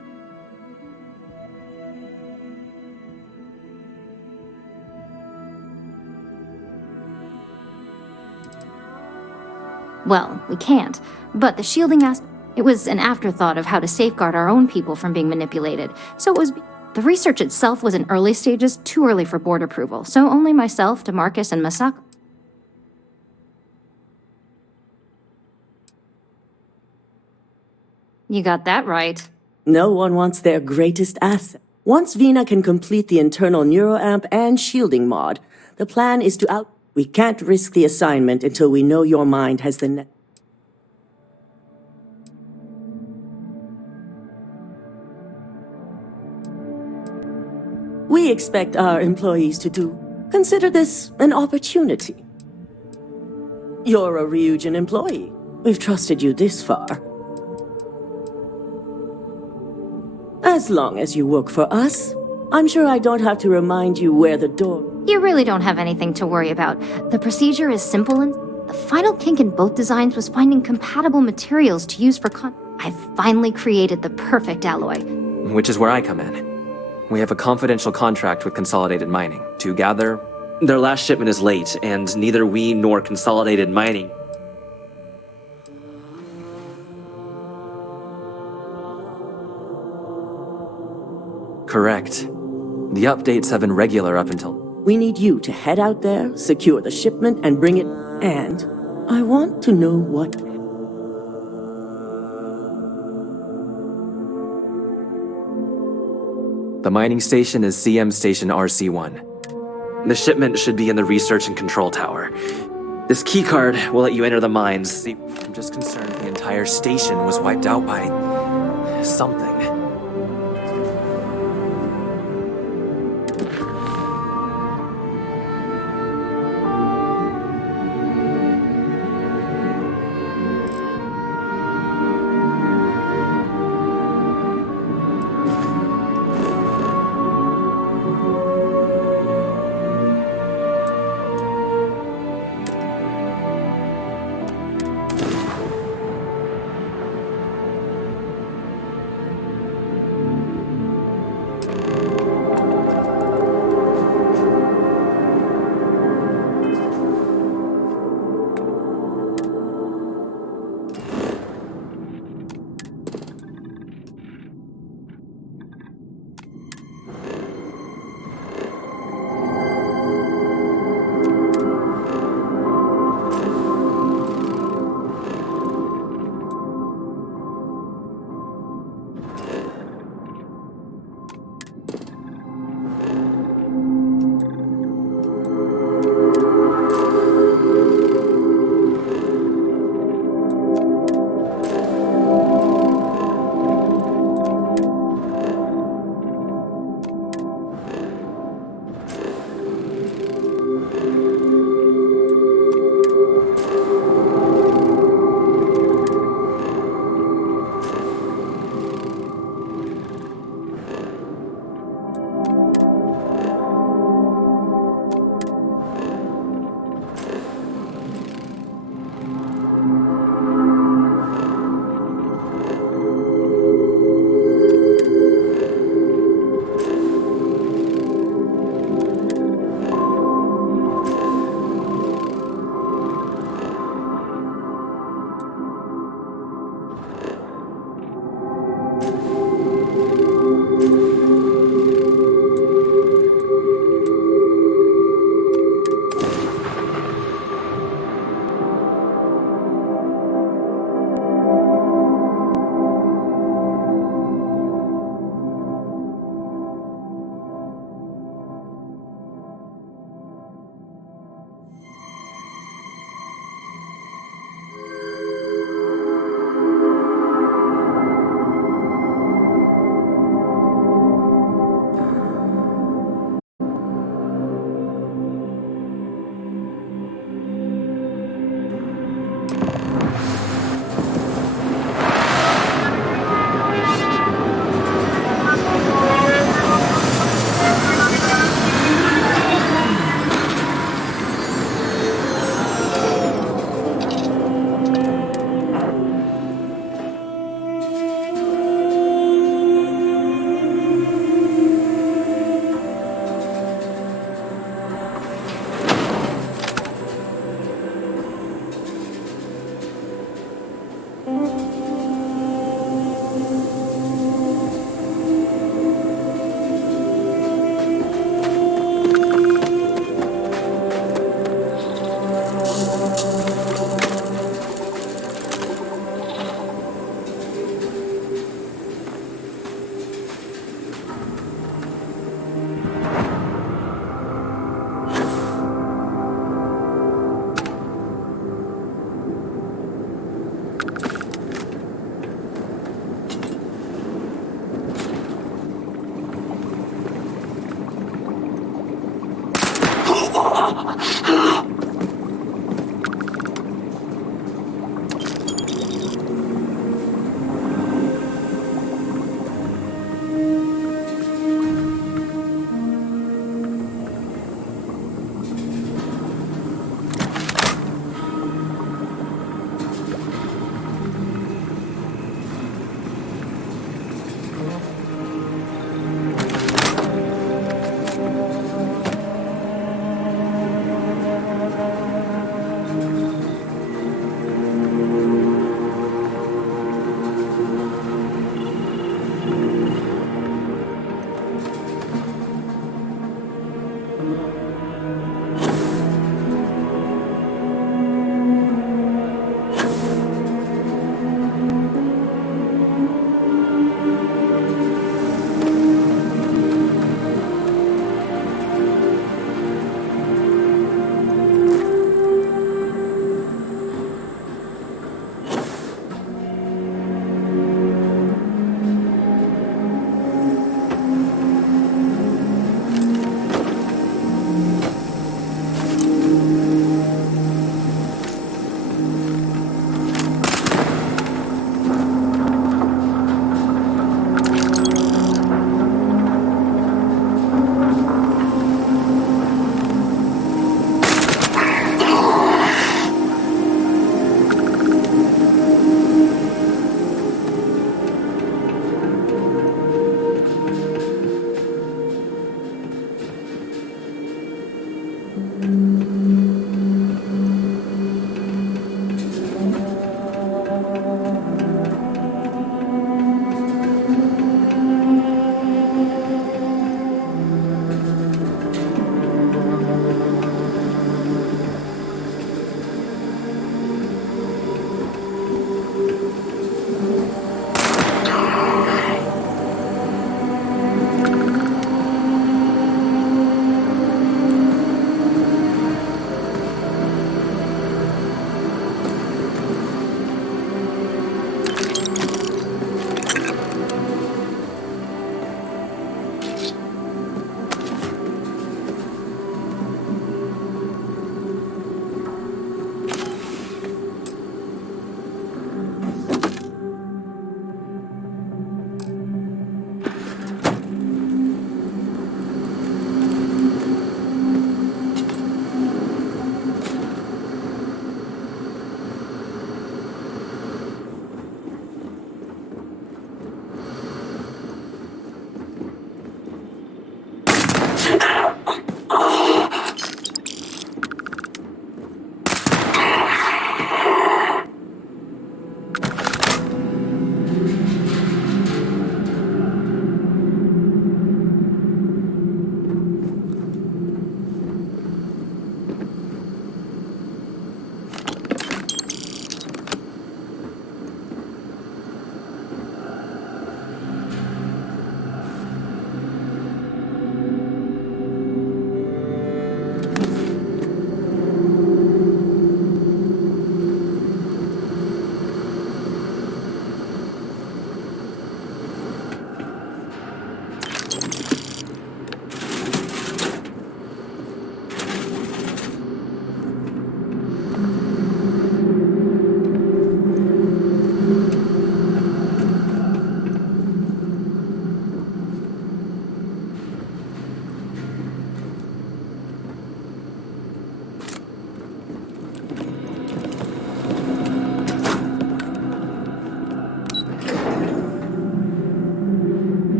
Well, we can't, but the shielding it was an afterthought of how to safeguard our own people from being manipulated, so the research itself was in early stages, too early for board approval, so only myself, DeMarcus, and Masako. You got that right. No one wants their greatest asset. Once Vina can complete the internal neuroamp and shielding mod, the plan is to We can't risk the assignment until we know your mind has the We we expect our employees to do. Consider this an opportunity. You're a Ryujin employee. We've trusted you this far. As long as you work for us, I'm sure I don't have to remind you where the door... You really don't have anything to worry about. The procedure is simple and the final kink in both designs was finding compatible materials to use for I've finally created the perfect alloy. Which is where I come in. We have a confidential contract with Consolidated Mining to gather... Their last shipment is late, and neither we nor Consolidated Mining... Correct. The updates have been regular up until... We need you to head out there, secure the shipment, and bring it... And I want to know what... The mining station is CM Station RC-1. The shipment should be in the research and control tower. This keycard will let you enter the mines. See, I'm just concerned the entire station was wiped out by... something.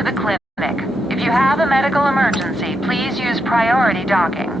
to the clinic. If you have a medical emergency, please use priority docking.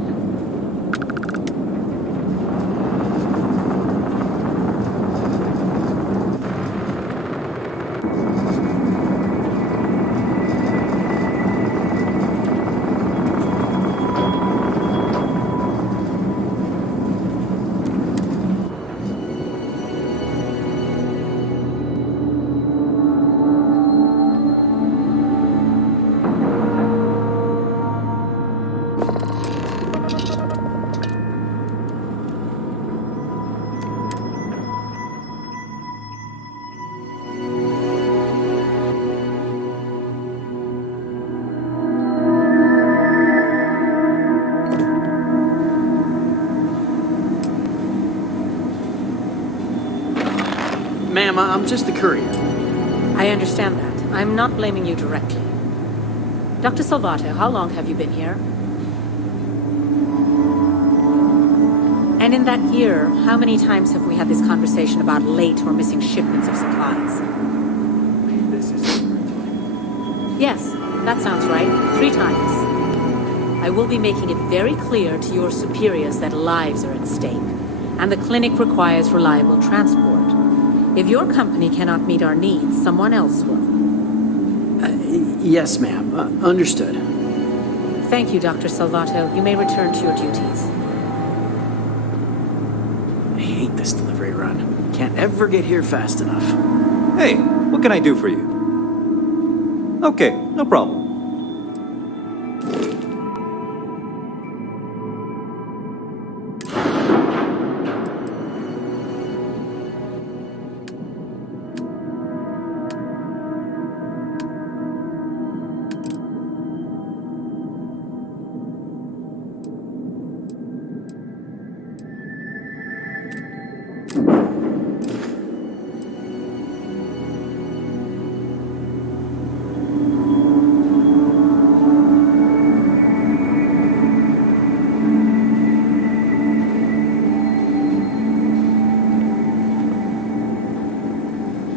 Ma'am, I'm just the courier. I understand that. I'm not blaming you directly. Dr. Salvato, how long have you been here? And in that year, how many times have we had this conversation about late or missing shipments of supplies? Yes, that sounds right. 3 times. I will be making it very clear to your superiors that lives are at stake, and the clinic requires reliable transport. If your company cannot meet our needs, someone else will. Yes, ma'am. Understood. Thank you, Dr. Salvato. You may return to your duties. I hate this delivery run. Can't ever get here fast enough. Hey, what can I do for you? Okay, no problem.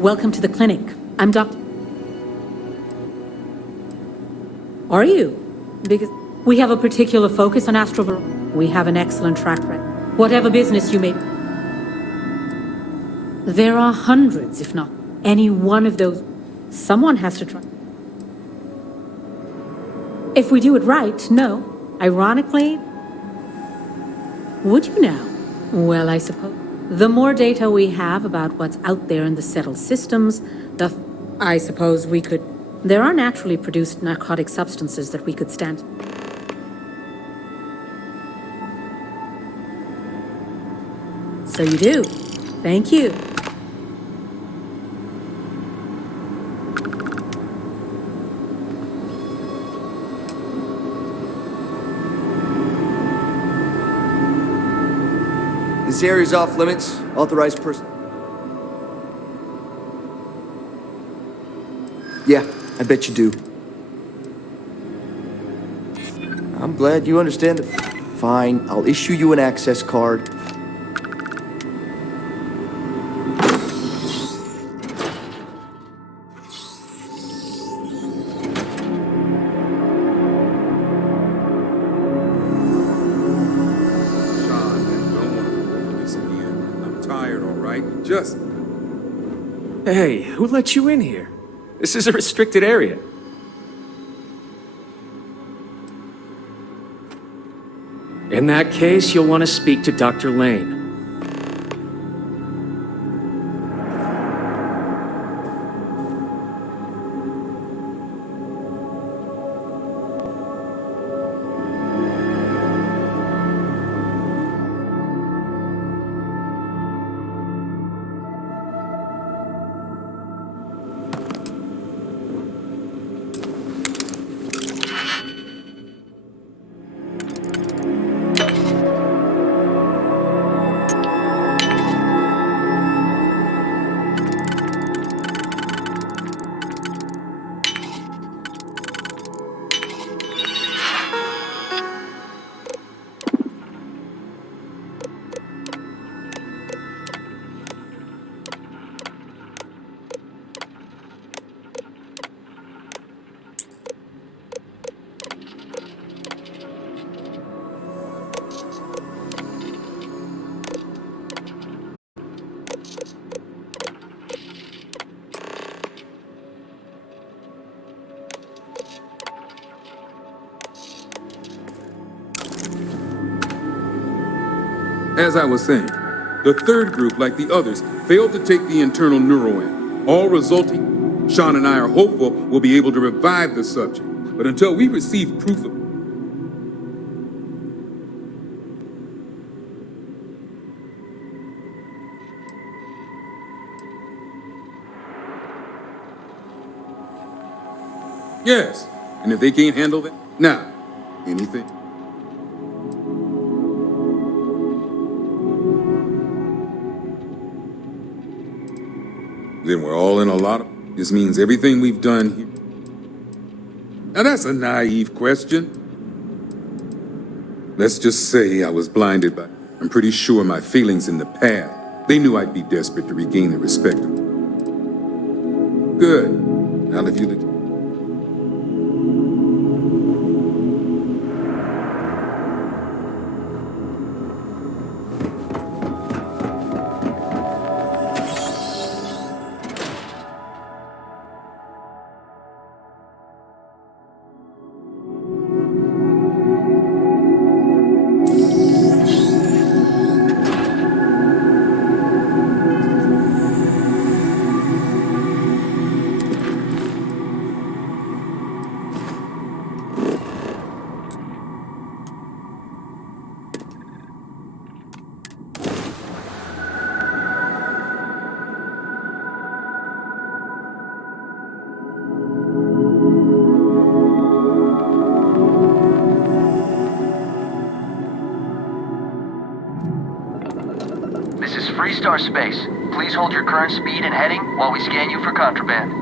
Welcome to the clinic. I'm Dr. Are you? Because we have a particular focus on astro. We have an excellent track record. Whatever business you may. There are hundreds, if not any one of those. Someone has to try. If we do it right, no. Ironically, would you now? Well, I suppose. The more data we have about what's out there in the settled systems, I suppose we could. There are naturally produced narcotic substances that we could stand. So you do. Thank you. This area's off limits. Authorized person. Yeah, I bet you do. I'm glad you understand it. Fine, I'll issue you an access card. Just... Hey, who let you in here? This is a restricted area. In that case, you'll want to speak to Dr. Lane. As I was saying, the third group, like the others, failed to take the internal neuroamp, all resulting, Sean and I are hopeful we'll be able to revive the subject. But until we receive proof of... Yes, and if they can't handle that, now, anything? Then we're all in a lot of... This means everything we've done here... Now that's a naive question. Let's just say I was blinded by... I'm pretty sure my feelings in the past. They knew I'd be desperate to regain the respect of... Good. Now if you... This is Freestar Space. Please hold your current speed and heading while we scan you for contraband.